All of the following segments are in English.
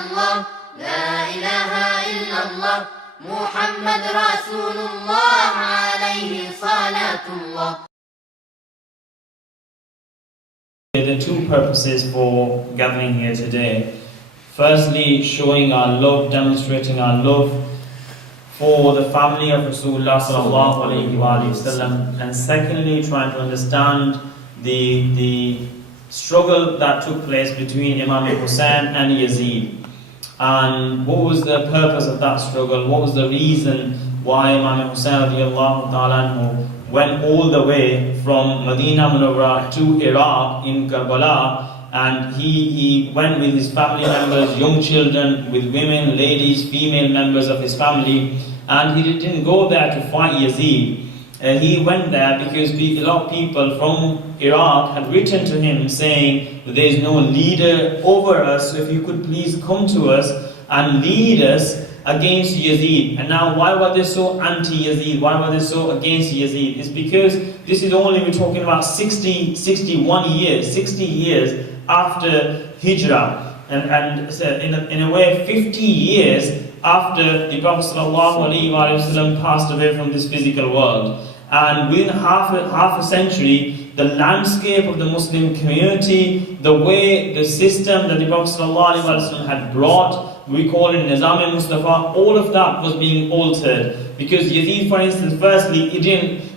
الله لا إله إلا الله محمد رسول الله عليه صلاة الله. There are two purposes for gathering here today. Firstly, showing our love, demonstrating our love for the family of Rasulullah sallallahu alaihi wasallam, and secondly, trying to understand the struggle that took place between Imam Hussein and Yazid, and what was the purpose of that struggle, what was the reason why Imam Hussein radiallahu ta'ala anhu went all the way from Medina Munawwara to Iraq in Karbala, and he went with his family members, young children, with women, ladies, female members of his family, and he didn't go there to fight Yazid. He went there because a lot of people from Iraq had written to him saying that there is no leader over us, so if you could please come to us and lead us against Yazid. And now, why were they so anti-Yazid? Why were they so against Yazid? It's because this is only, we're talking about 60 years after Hijrah, and in a way 50 years after the Prophet ﷺ passed away from this physical world. And within half a century, the landscape of the Muslim community, the way, the system that the Prophet ﷺ had brought, we call it Nizam-e-Mustafa, all of that was being altered. Because Yazid, for instance, firstly,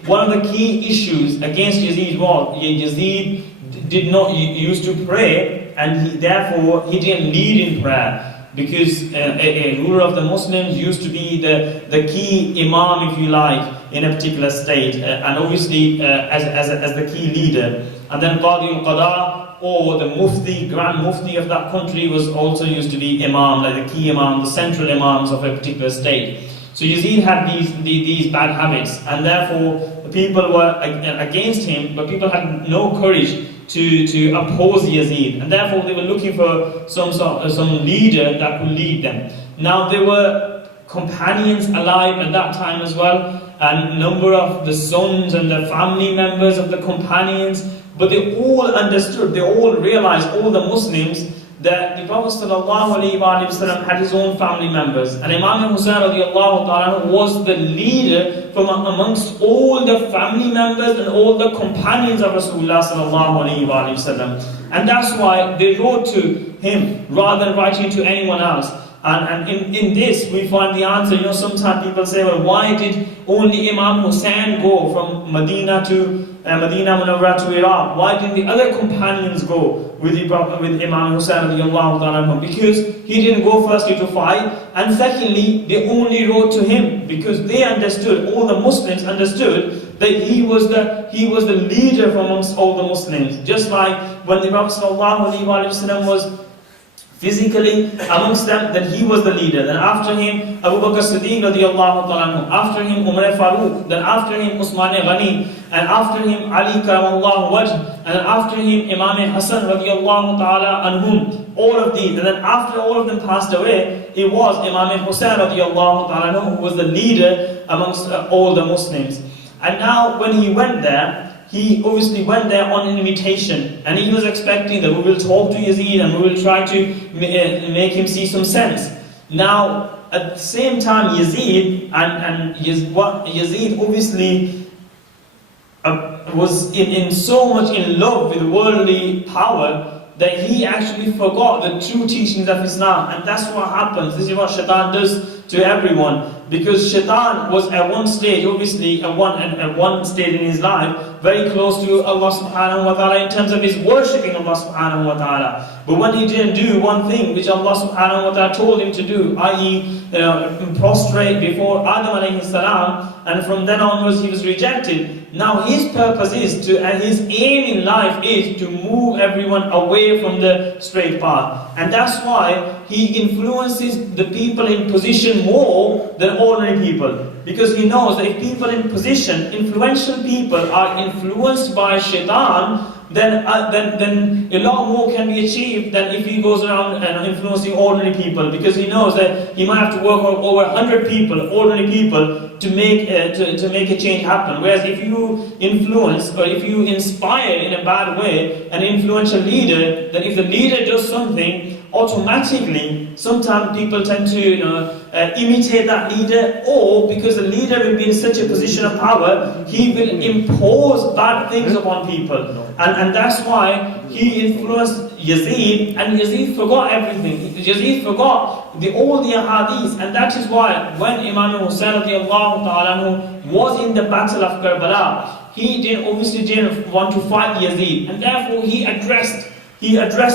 one of the key issues against Yazid was, Yazid did not used to pray, and therefore he didn't lead in prayer. Because a ruler of the Muslims used to be the key imam, if you like, in a particular state, and obviously as the key leader. And then Qadi al-Qada, or the Mufti, Grand Mufti of that country, was also used to be imam, like the key imam, the central imams of a particular state. So Yazid had these bad habits, and therefore people were against him, but people had no courage to oppose Yazid, and therefore they were looking for some leader that could lead them. Now there were companions alive at that time as well, and a number of the sons and the family members of the companions, but they all understood, they all realized, all the Muslims, that the Prophet ﷺ had his own family members, and Imam Hussein radiallahu ta'ala was the leader from amongst all the family members and all the companions of Rasulullah ﷺ. And that's why they wrote to him rather than writing to anyone else. And in this we find the answer. Sometimes people say, well, why did only Imam Hussein go from Medina Munawwara to Iraq? Why didn't the other companions go with Imam Hussein radiallahu ta'ala? Because he didn't go firstly to fight, and secondly, they only wrote to him because they understood, all the Muslims understood, that he was the leader from amongst all the Muslims. Just like when the Prophet ﷺ was physically amongst them, then he was the leader. Then after him, Abu Bakr Siddiq radiallahu ta'ala, after him Umar Farooq, then after him Usman Ghani, and after him Ali karamallahu wajh, and then after him Imam Hassan radiallahu ta'ala anhum. All of these, and then after all of them passed away, it was Imam Hussein radiallahu ta'ala who was the leader amongst all the Muslims. And now when he went there, he obviously went there on an invitation, and he was expecting that we will talk to Yazid and we will try to make him see some sense. Now, at the same time, Yazid obviously was in so much in love with worldly power that he actually forgot the true teachings of Islam. And that's what happens. This is what Shaitan does to everyone. Because Shaitan was at one stage, obviously at one stage in his life, very close to Allah subhanahu wa ta'ala in terms of his worshipping Allah subhanahu wa ta'ala. But when he didn't do one thing which Allah subhanahu wa ta'ala told him to do, i.e. prostrate before Adam alayhi salam, and from then onwards he was rejected. Now his purpose is and his aim in life is to move everyone away from the straight path. And that's why he influences the people in position more than ordinary people. Because he knows that if people in position, influential people, are influenced by Shaitan, then a lot more can be achieved than if he goes around and influencing ordinary people, because he knows that he might have to work on over 100 people, ordinary people, to make a change happen. Whereas if you influence or if you inspire in a bad way an influential leader, then if the leader does something, automatically sometimes people tend to imitate that leader, or because the leader will be in such a position of power, he will impose bad things upon people. And that's why he influenced Yazid, and Yazid forgot everything. Yazid forgot all the ahadith, and that is why when Imam Hussain radiallahu ta'ala was in the battle of Karbala, he obviously didn't want to fight Yazid, and therefore he addressed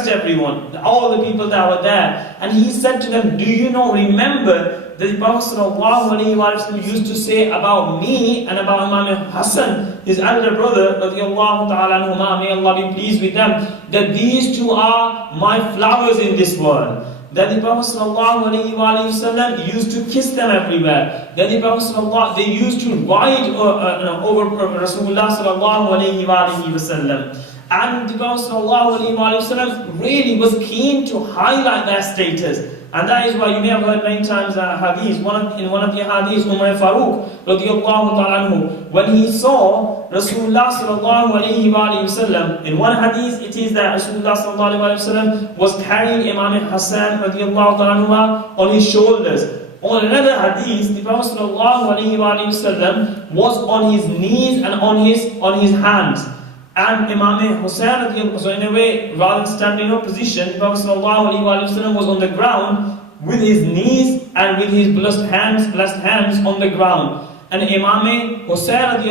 everyone, all the people that were there, and he said to them, do you not remember that the Prophet ﷺ used to say about me and about Imam Hassan, his elder brother, radiallahu ta'ala anhuma, may Allah be pleased with them, that these two are my flowers in this world. That the Prophet ﷺ used to kiss them everywhere. That the Prophet ﷺ, they used to ride over Rasulullah ﷺ. And the Prophet ﷺ really was keen to highlight their status. And that is why you may have heard many times hadith, in one of the hadiths, Umar Farooq radiallahu ta'ala anhu, when he saw Rasulullah sallallahu alayhi wa sallam, in one hadith it is that Rasulullah sallallahu alayhi wa sallam was carrying Imam Hassan radiallahu ta'ala anhu on his shoulders. On another hadith, the Prophet sallallahu alayhi wa sallam was on his knees and on his hands. And Imam Hussain, so in a way, rather than standing in position, the Prophet ﷺ was on the ground with his knees and with his blessed hands on the ground. And Imam Hussain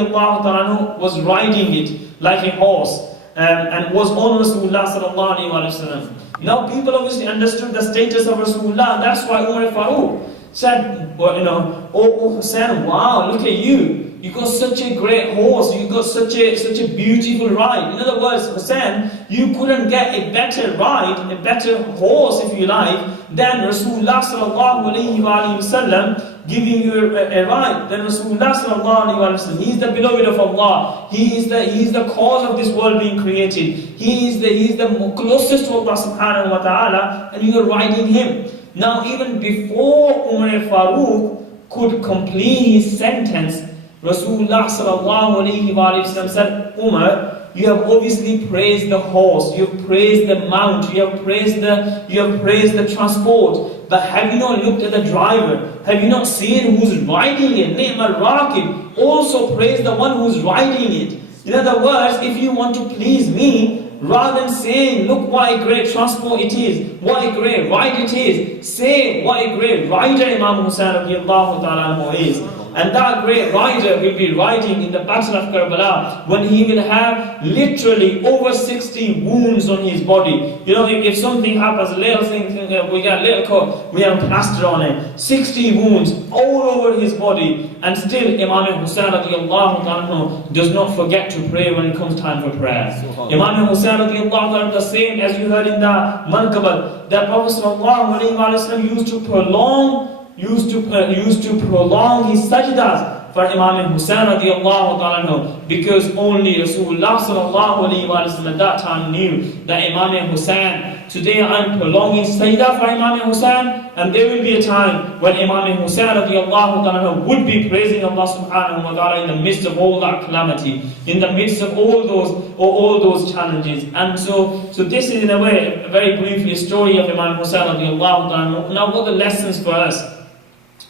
was riding it like a horse and was on Rasulullah ﷺ. Now people obviously understood the status of Rasulullah. That's why Umar Farooq said, oh Hussain, wow, look at you. You got such a great horse, you got such a beautiful ride. In other words, Hussain, you couldn't get a better ride, a better horse if you like, than Rasulullah sallallahu alayhi wa sallam giving you a ride. Then Rasulullah sallallahu alayhi wa sallam, he is the beloved of Allah. He is the cause of this world being created. He is the closest to Allah subhanahu wa ta'ala, and you are riding him. Now even before Umar Farooq could complete his sentence, Rasulullah sallallahu alayhi wa sallam said, Umar, you have obviously praised the horse, you have praised the mount, you have praised the transport, but have you not looked at the driver? Have you not seen who's riding it? Ni'mal Raqib, also praise the one who's riding it. In other words, if you want to please me, rather than saying, look what a great transport it is, what a great ride it is, say what a great rider Imam Hussain radiallahu ta'ala is. And that great rider will be riding in the battle of Karbala when he will have literally over 60 wounds on his body. If something happens, a little thing, we get a little cut, we have plaster on it. 60 wounds all over his body. And still Imam Hussain radiallahu ta'ala does not forget to pray when it comes time for prayer. Imam Hussain radiallahu ta'ala, the same as you heard in the Manqabat, that Prophet sallallahu alayhi wa sallam used to prolong his sajdas for Imam Hussain radiallahu ta'ala, because only Rasulullah sallallahu alayhi wa sallam at that time knew that Imam Hussain, today I'm prolonging sajda for Imam Hussain, and there will be a time when Imam Hussain radiallahu ta'ala would be praising Allah subhanahu wa ta'ala in the midst of all that calamity, in the midst of all those challenges. And so this is in a way, very briefly, a story of Imam Hussain radiallahu ta'ala. Now what are the lessons for us?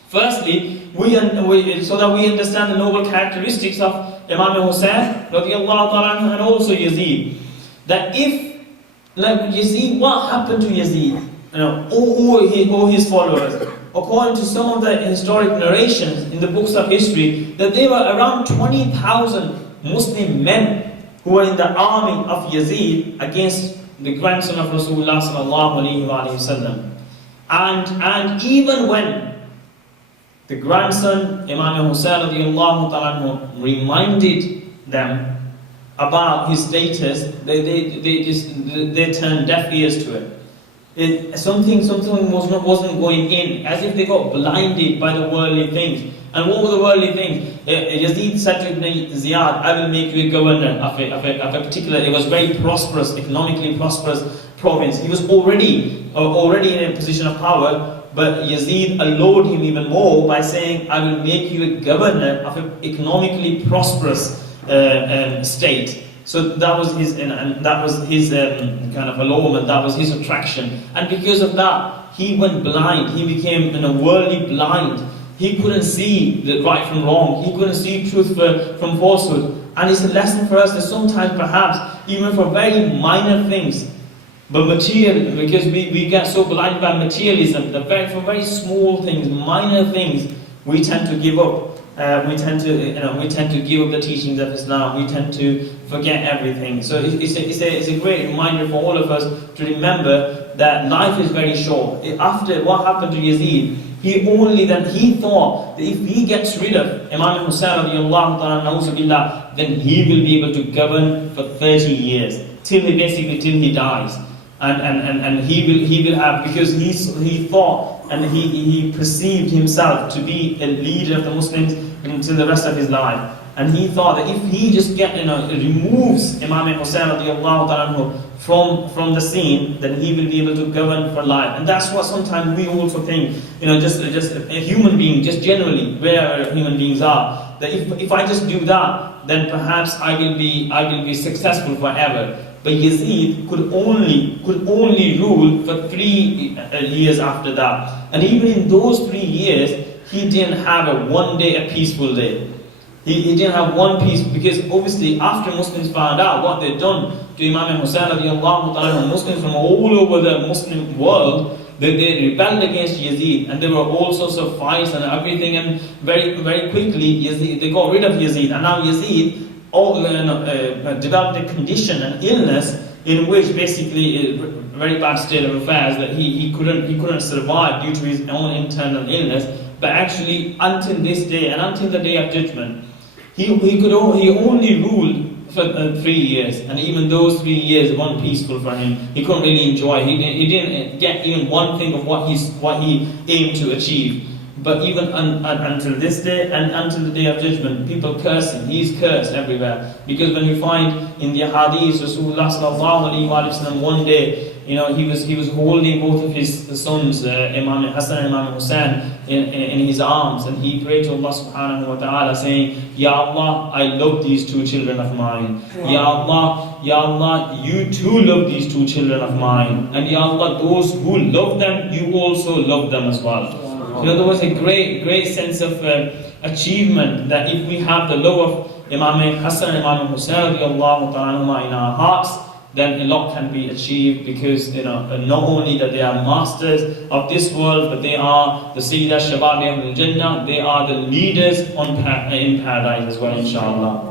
Firstly, so that we understand the noble characteristics of Imam Hussain radiallahu ta'ala and also Yazid. That if, like Yazid, what happened to Yazid? Or his followers. According to some of the historic narrations in the books of history, that there were around 20,000 Muslim men who were in the army of Yazid against the grandson of Rasulullah sallallahu alayhi wa sallam. And even when the grandson, Imam Hussain radiallahu ta'ala, reminded them about his status, they turned deaf ears to it. Something wasn't going in, as if they got blinded by the worldly things. And what were the worldly things? Yazid said to Ibn Ziyad, I will make you a governor of a particular, it was very prosperous, economically prosperous province. He was already in a position of power, but Yazid allured him even more by saying, I will make you a governor of an economically prosperous state. So that was his, and that was his kind of allurement, that was his attraction. And because of that, he went blind. He became worldly blind. He couldn't see the right from wrong. He couldn't see truth from falsehood. And it's a lesson for us that sometimes, perhaps, even for very minor things, but material, because we get so blinded by materialism, that for very small things, minor things, we tend to give up. We tend to give up the teachings of Islam. We tend to forget everything. So it's a great reminder for all of us to remember that life is very short. After what happened to Yazid, he thought that if he gets rid of Imam Hussain radiallahu ta'ala, then he will be able to govern for 30 years till he dies. And he will have, because he thought and he perceived himself to be a leader of the Muslims until the rest of his life. And he thought that if he just removes Imam Hussain radiallahu ta'ala from the scene, then he will be able to govern for life. And that's what sometimes we also think, just a human being, just generally, wherever human beings are, that if I just do that, then perhaps I will be successful forever. But Yazid could only rule for 3 years after that. And even in those 3 years, he didn't have a peaceful day. He didn't have one peace, because obviously after Muslims found out what they'd done to Imam Hussain radiallahu ta'ala, Muslims from all over the Muslim world, they rebelled against Yazid, and there were all sorts of fights and everything, and very, very quickly they got rid of Yazid. And now Yazid developed a condition, an illness, in which basically a very bad state of affairs, that he couldn't survive due to his own internal illness. But actually, until this day and until the day of judgment, he only ruled for 3 years, and even those 3 years weren't peaceful for him. He couldn't really enjoy. He didn't get even one thing of what he aimed to achieve. But even until this day and until the day of judgment, people curse him. He is cursed everywhere. Because when you find in the hadith, Rasulullah sallallahu alaihi wasallam, one day, he was holding both of his sons, Imam Hassan and Imam Hussain, in his arms, and he prayed to Allah subhanahu wa ta'ala, saying, Ya Allah, I love these 2 children of mine. Ya Allah, you too love these 2 children of mine. And Ya Allah, those who love them, you also love them as well. There was a great sense of achievement, that if we have the love of Imam Hassan and Imam Hussain radiallahu ta'ala in our hearts, then a lot can be achieved, because not only that they are masters of this world, but they are the Sayyidah Shabab al-Jannah, they are the leaders in paradise as well, inshallah.